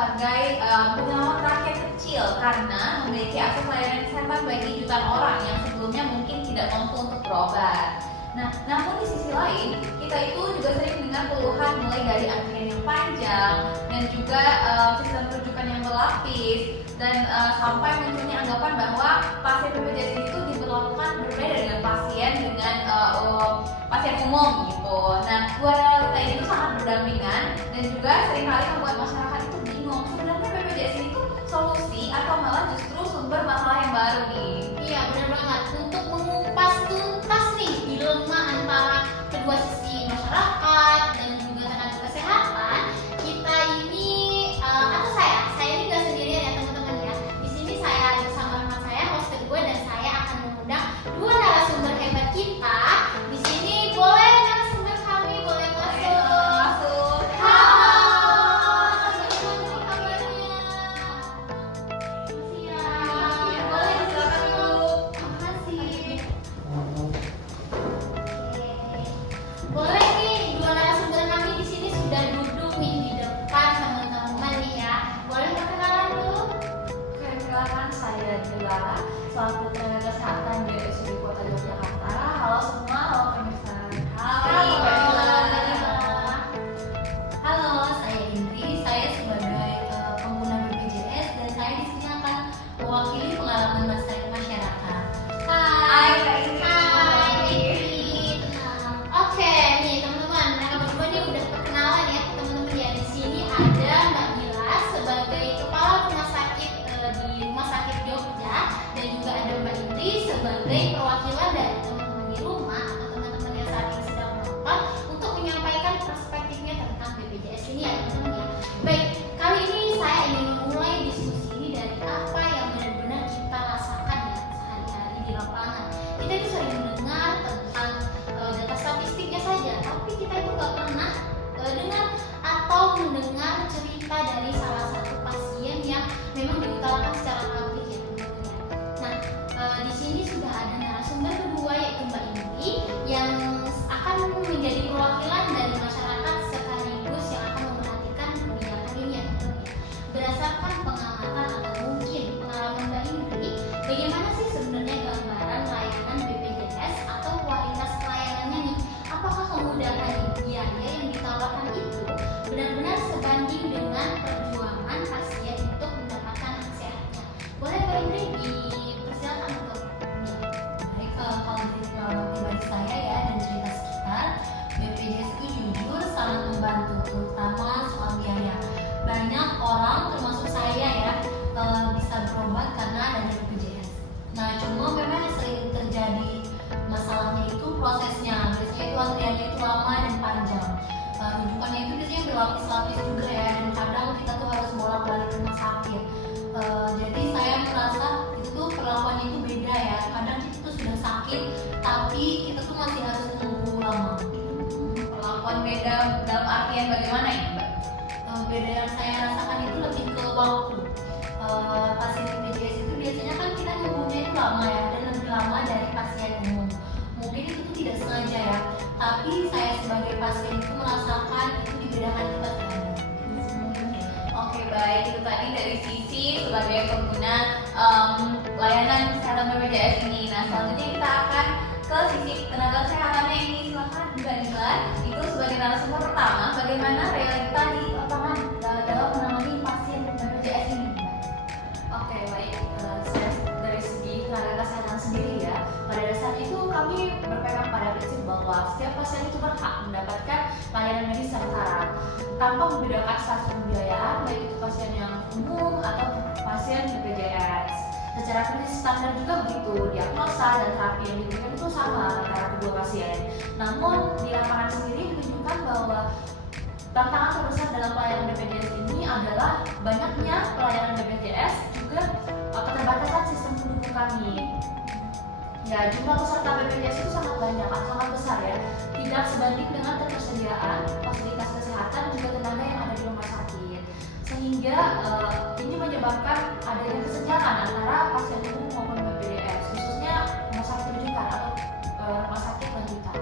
sebagai penyelamat rakyat kecil karena memiliki akses layanan kesehatan bagi jutaan orang yang sebelumnya mungkin tidak mampu untuk berobat. Nah, namun di sisi lain, kita itu juga sering mendengar keluhan mulai dari antrian yang panjang dan juga sistem rujukan yang berlapis dan sampai munculnya anggapan bahwa pasien BPJS itu diperlakukan berbeda dengan pasien pasien umum gitu. Nah, dua realita ini tuh sangat berdampingan dan juga seringkali membuat masyarakat itu bingung sebenarnya BPJS ini tuh solusi atau malah justru sumber masalah yang baru nih. Iya, benar banget. Untuk mengupas tuntas nih dilema antara kedua sisi masyarakat dan juga tenaga kesehatan, kita ini atau saya ini nggak sendirian ya teman-teman ya. Di sini saya bersama teman saya, host kedua, dan saya akan mengundang dua narasumber hebat kita. Di sini boleh narasumber kami boleh masuk. Halo, bagaimana kabarnya? Makasih ya. Boleh silakan dulu. Makasih. Boleh nih, dua narasumber kami di sini sudah duduk nih di depan teman-teman nih ya. Boleh perkenalan dulu? Perkenalkan, saya Dilara, selaku tenaga kesehatan di RSUD Kota Yogyakarta. Halo semua, halo pemirsa. Halo, Mbak Dila. Halo, saya Indri. Saya sebagai pengguna BPJS dan saya di sini akan mewakili pengalaman masyarakat. Hai, Kak Indri. Hai, Indri. Oke, nih teman-teman, mereka berdua nih udah perkenalan ya ke teman-teman ya. Di sini ada Mbak Dila sebagai kepala rumah sakit di Rumah Sakit Jogja, dan juga ada Mbak Indri sebagai perwakilan dari teman-teman di rumah atau teman-teman yang saat ini sedang menonton untuk menyampaikan perspektifnya tentang BPJS ini ya teman-teman ya. Baik, kali ini saya ingin memulai diskusi ini dari apa yang benar-benar kita rasakan ya sehari-hari di lapangan. Kita itu sering mendengar tentang data statistiknya saja, tapi kita itu nggak pernah dengar atau mendengar cerita dari salah satu pasien yang memang diutarakan secara publik ya teman-teman ya. Nah, di sini sudah ada narasumber kedua yaitu Mbak Indri yang akan menjadi perwakilan dari masyarakat sekaligus yang akan memperhatikan kebijakan ini ya teman-teman ya. Berdasarkan pengamatan atau mungkin pengalaman Mbak Indri, bagaimana sih sebenarnya gambaran layanan BPJS atau kualitas pelayanannya nih? Apakah kemudahan biaya yang ditawarkan itu benar-benar sebanding dengan perjuangan pasien untuk mendapatkan hak sehatnya? Boleh Mbak Indri dipersilakan untuk Baik, kalau dari pengalaman pribadi saya ya dan cerita sekitar, BPJS itu jujur sangat membantu, terutama soal biaya. Banyak orang termasuk saya ya bisa berobat karena adanya BPJS. Nah, cuma memang yang sering terjadi masalahnya itu prosesnya. Biasanya itu antriannya itu lama dan panjang. Rujukannya itu biasanya berlapis-lapis juga ya, dan kadang kita tuh harus bolak-balik ke rumah sakit. Jadi saya merasa itu tuh perlakuannya itu beda ya. Kadang kita tuh sudah sakit, tapi kita tuh masih harus menunggu lama. Perlakuan beda dalam artian bagaimana ya, Mbak? Beda yang saya rasakan itu lebih ke waktu. Pasien BPJS itu biasanya kan kita nunggunya itu lama ya, dan lebih lama dari pasien umum. Mungkin itu tuh tidak sengaja ya, tapi saya sebagai pasien itu merasakan itu dibedakan kita terhadap. Oke, baik, itu tadi dari sisi sebagai pengguna layanan kesehatan BPJS ini. Nah, selanjutnya kita akan ke sisi tenaga kesehatannya ini. Silakan Mbak Dila, itu sebagai narasumber pertama, bagaimana realita di lapangan dalam menangani pasien BPJS ini, Mbak? Oke, baik. Saya dari segi tenaga kesehatan sendiri ya, pada dasarnya itu kami berpegang pada prinsip bahwa setiap pasien itu berhak mendapatkan layanan medis yang setara tanpa membedakan status pembiayaan, baik itu pasien yang umum atau pasien BPJS. Secara klinis standar juga begitu, diagnosa dan terapi yang diberikan itu sama antara kedua pasien. Namun di lapangan sendiri menunjukkan bahwa tantangan terbesar dalam pelayanan BPJS ini adalah banyaknya pelayanan BPJS juga keterbatasan sistem pendukung kami. Ya, jumlah peserta BPJS itu sangat banyak, sangat besar ya. Tidak sebanding dengan ketersediaan fasilitas kesehatan juga tenaga yang ada di rumah sakit. Sehingga ini menyebabkan adanya kesenjangan antara pasien umum maupun BPJS, khususnya rumah sakit rujukan atau rumah sakit lanjutan.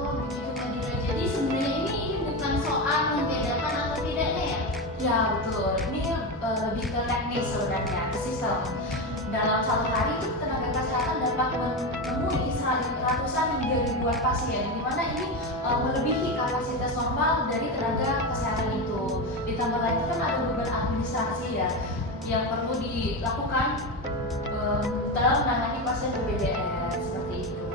Oh, begitu Mbak Dila. Jadi sebenarnya ini bukan soal membedakan atau tidaknya ya? Ya betul. ribuan pasien, di mana ini melebihi kapasitas normal dari tenaga kesehatan itu. Ditambah lagi kan ada beban administrasi ya yang perlu dilakukan dalam menangani pasien BPJS seperti itu.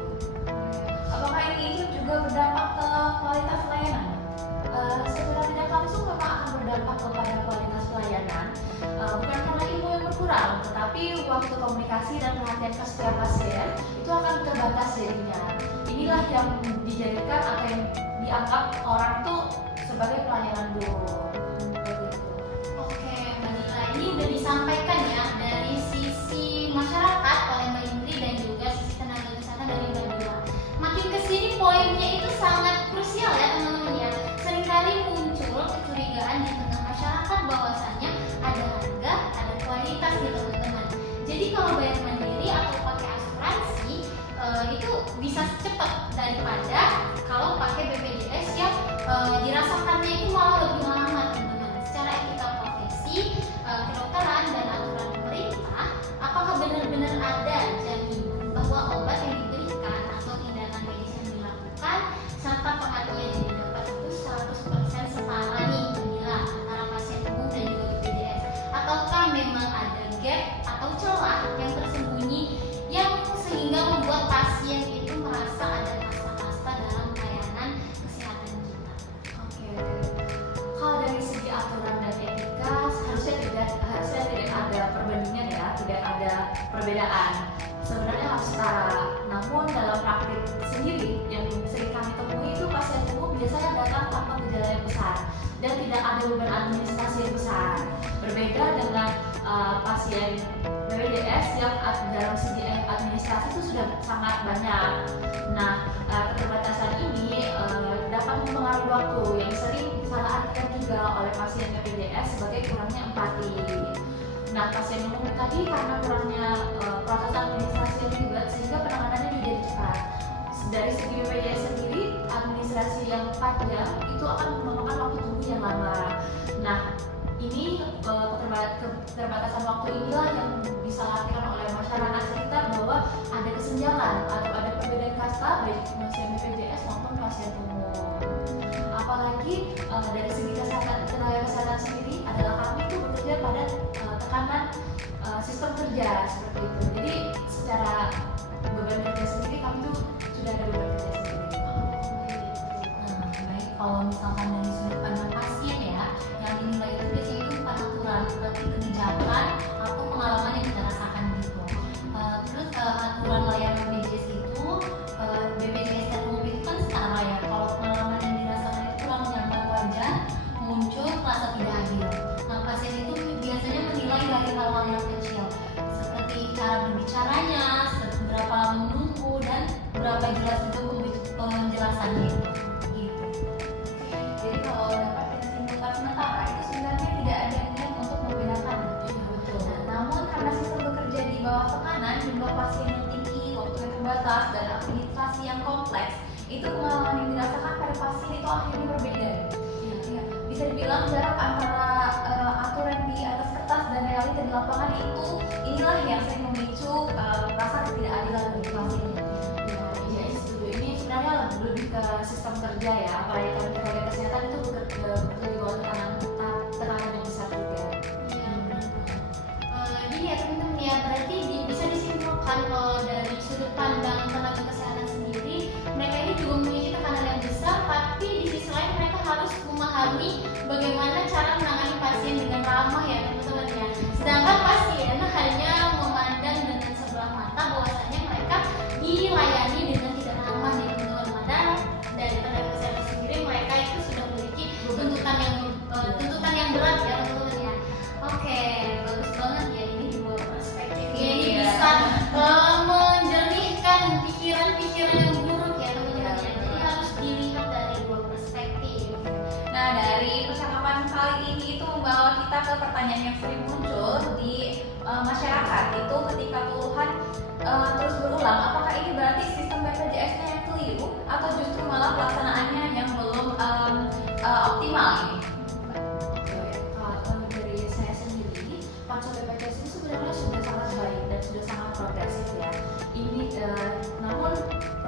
Apakah ini juga berdampak ke kualitas layanan? Secara tidak langsung memang akan berdampak kepada kualitas pelayanan, bukan karena ilmu yang berkurang, tetapi waktu komunikasi dan perhatian ke setiap pasien itu akan terbatas jadinya. Inilah yang dijadikan atau yang dianggap orang itu sebagai pelayanan buruk. Oke, Mbak Dila, ini udah disampaikan ya dari sisi masyarakat oleh Mbak Indri dan juga sisi tenaga kesehatan dari Mbak Dila. Makin kesini poinnya itu sangat krusial ya teman-teman ya. Seringkali muncul kecurigaan di tengah masyarakat bahwasannya ada harga, ada kualitas nih teman-teman. Jadi kalau bayar mandiri atau pakai asuransi itu bisa cepat daripada kalau pakai BPJS yang dirasakannya itu malah lebih lama teman-teman. Secara etika profesi, kedokteran dan aturan pemerintah, apakah benar-benar ada jaminan bahwa obat yang diberikan atau tindakan medis yang dilakukan serta kematian yang didapat itu 100% setara nih Bila antara pasien umum dan juga BPJS, ataukah memang ada gap atau celah yang tersembunyi yang sehingga membuat pasien itu merasa ada kasta-kasta dalam pelayanan kesehatan kita. Oke. Kalau dari segi aturan dan etika harusnya tidak ada perbandingan ya, tidak ada perbedaan. Sebenarnya harus setara. Namun dalam praktik sendiri yang sering kami temui itu pasien umum biasanya datang tanpa gejala yang besar dan tidak ada beban administrasi yang besar. Berbeda dengan pasien BPJS yang dalam segi administrasi itu sudah sangat banyak. Nah, keterbatasan ini dapat mempengaruhi waktu yang sering disalahartikan juga oleh pasien BPJS sebagai kurangnya empati. Nah, pasien umum tadi karena kurangnya proses administrasi yang ribet sehingga penanganannya juga jadi cepat. Dari segi BPJS sendiri, administrasi yang panjang itu akan memakan waktu tunggu yang lama. Nah, ini keterbatasan waktu inilah yang disalahartikan oleh masyarakat sekitar bahwa ada kesenjangan atau ada perbedaan kasta baik pasien BPJS maupun pasien umum. Apalagi dari segi tenaga kesehatan sendiri adalah kami itu bekerja pada tekanan sistem kerja seperti itu. Jadi secara beban kerja sendiri kami tuh sudah ada beban kerja sendiri. Nah, baik, kalau misalkan dari sudut pandang pasien ya, yang dinilai itu biasanya itu bukan aturan, tapi kebijakan atau pengalaman yang kita rasakan gitu. Terus aturan layanan BPJS itu, BPJS dan umum itu kan setara ya. Kalau pengalaman yang dirasakan itu kurang nyaman wajar, muncul merasa tidak adil. Nah, pasien itu biasanya menilai dari hal-hal yang kecil, seperti cara berbicaranya, seberapa lama menunggu, dan berapa jelas itu penjelasannya itu. Gitu. Jadi kalau dapat kita simpulkan sementara itu sebenarnya tidak ada niat untuk membedakan. Betul. Nah, namun karena sistem bekerja di bawah tekanan, jumlah pasien yang tinggi, waktu yang terbatas, dan administrasi yang kompleks, itu pengalaman yang dirasakan pada pasien itu akhirnya berbeda. Ya, bisa dibilang jarak antara aturan di atas kertas dan realita di lapangan itu inilah yang sering memicu rasa ketidakadilan bagi pasien. Ya, setuju. Ini sebenarnya lebih ke sistem kerja ya, apalagi kami tenaga kesehatan itu bekerja di bawah tekanan yang besar juga. Iya, benar. Jadi ya teman-teman ya, berarti bisa disimpulkan dari sudut pandang tenaga kesehatan sendiri, mereka ini juga memiliki tekanan yang besar, tapi di sisi lain mereka harus memahami bagaimana cara menangani pasien dengan ramah ya teman-teman ya. Sedangkan pasien hanya memandang dengan sebelah mata bahwasanya mereka dilayani dengan tidak ramah nih teman-teman. Padahal dari tenaga kesehatan sendiri mereka itu sudah memiliki tuntutan yang berat ya teman-teman ya. Oke, bagus banget ya ini dua perspektif. Ini Iya. bisa menjernihkan pikiran-pikiran yang buruk ya teman-teman ya. Jadi harus dilihat dari dua perspektif. Nah, dari percakapan kali ini itu membawa kita ke pertanyaan yang sering muncul di masyarakat itu ketika keluhan terus berulang, apakah ini berarti sistem BPJS-nya yang keliru atau justru malah pelaksanaannya yang belum optimal ini? Kalau dari saya sendiri, konsep BPJS ini sebenarnya sudah sangat baik dan sudah sangat progresif ya. Ini namun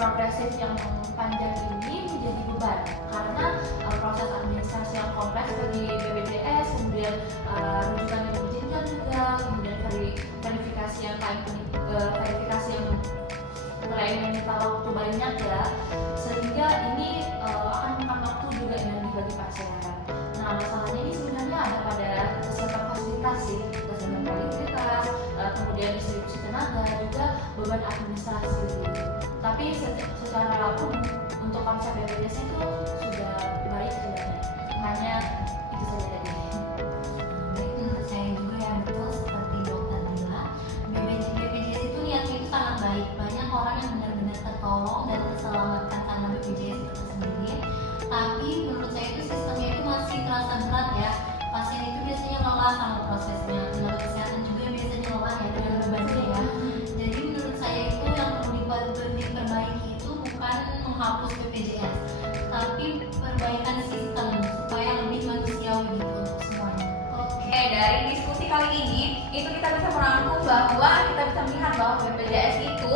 progresif yang panjang ini menjadi beban karena proses administrasi yang kompleks bagi BPJS, kemudian rujukan yang diizinkan juga, kemudian verifikasi yang verifikasi yang meminta waktu banyak ya, sehingga ini akan memakan waktu juga energi bagi pasien. Nah, masalahnya ini sebenarnya ada pada kesiapan fasilitas sih, kesiapan fasilitas, kemudian distribusi tenaga, juga beban administrasi. Tapi secara umum untuk konsep BPJS itu sudah baik sebenarnya. Hanya itu saja tadi. Baik, menurut saya juga ya betul seperti dokter bilang, BPJS itu niatnya itu sangat baik. Banyak orang yang benar-benar tertolong dan terselamatkan karena BPJS itu sendiri. Tapi menurut saya itu sistemnya itu masih terasa berat ya. Pasien itu biasanya lelah sama prosesnya. Tenaga kesehatan juga biasanya lelah ya dengan bebannya ya. Jadi menurut saya itu yang perlu diperbaiki itu bukan menghapus BPJS, tapi perbaikan sistem supaya lebih manusiawi gitu untuk semuanya. Oke, dari diskusi kali ini itu kita bisa merangkum bahwa kita bisa melihat bahwa BPJS itu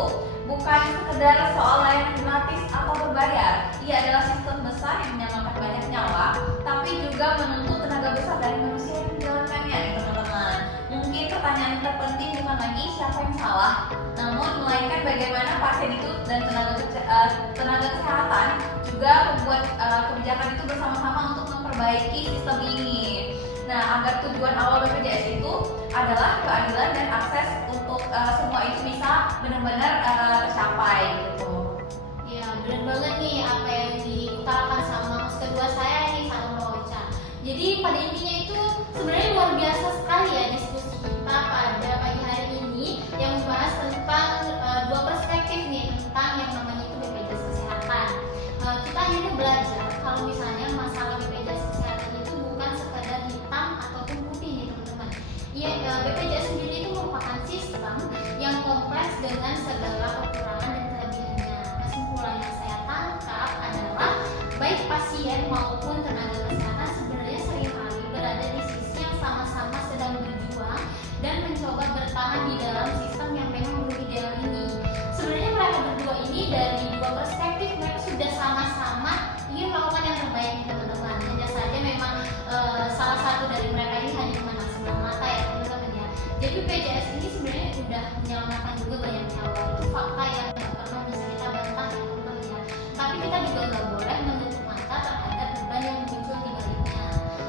bukan sekedar soal layanan gratis atau berbayar. Ia adalah sistem besar yang menyelamatkan banyak nyawa, tapi juga menuntut tenaga besar dari manusia yang menjalankannya nih teman-teman. Mungkin pertanyaan terpenting bukan lagi siapa yang salah, namun melainkan bagaimana pasien itu dan tenaga kesehatan juga membuat kebijakan itu bersama-sama untuk memperbaiki sistem ini. Nah, agar tujuan awal BPJS itu adalah keadilan dan akses untuk semua itu bisa benar-benar tercapai gitu. Ya, benar banget nih apa yang diutarakan sama host kedua saya nih, sama Mbak Ocha. Jadi pada intinya itu sebenarnya luar biasa sekali ya diskusi kita pada pagi hari ini yang membahas tentang dua perspektif nih tentang yang namanya itu BPJS Kesehatan. Kita akhirnya belajar kalau misalnya masalah BPJS Kesehatan itu bukan sekadar hitam ataupun putih nih teman-teman. Iya, BPJS sendiri itu merupakan sistem yang kompleks dengan segala kekurangan dan kelebihannya. Kesimpulan yang saya tangkap adalah baik pasien maupun tenaga kesehatan sebenarnya seringkali berada di sisi yang sama-sama sedang berjuang dan mencoba bertahan di dalam sistem yang memang belum ideal ini. Sebenarnya mereka berdua ini dari dua perspektif mereka sudah sama-sama ingin melakukan yang terbaik nih teman-teman. Hanya saja memang salah satu dari mereka ini hanya memandang sebelah mata ya teman-teman ya. Jadi BPJS ini sebenarnya sudah menyelamatkan juga banyak nyawa. Itu fakta yang nggak pernah bisa kita bantah ya teman-teman ya. Tapi kita juga nggak boleh menutup mata terhadap beban yang muncul di baliknya.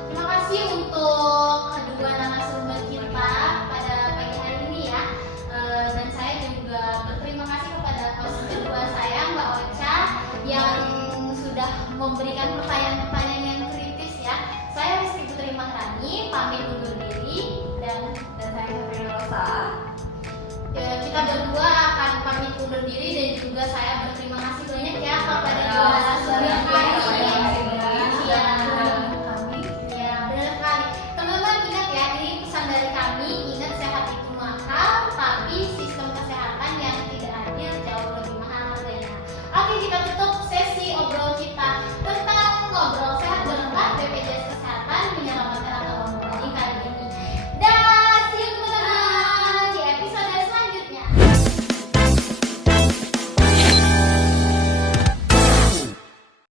Terima kasih untuk kedua narasumber kita pada pagi hari ini ya. Dan saya juga berterima kasih kepada host kedua saya Mbak Ocha yang sudah memberikan pertanyaan-pertanyaan yang kritis ya. Saya Rizky Putri Mahrani pamit undur diri dan saya Febri Rosa. kita berdua akan pamit undur diri dan juga saya berterima kasih banyak ya kepada dua narasumber kami. Ya, benar sekali. Teman-teman ingat ya, ini pesan dari kami.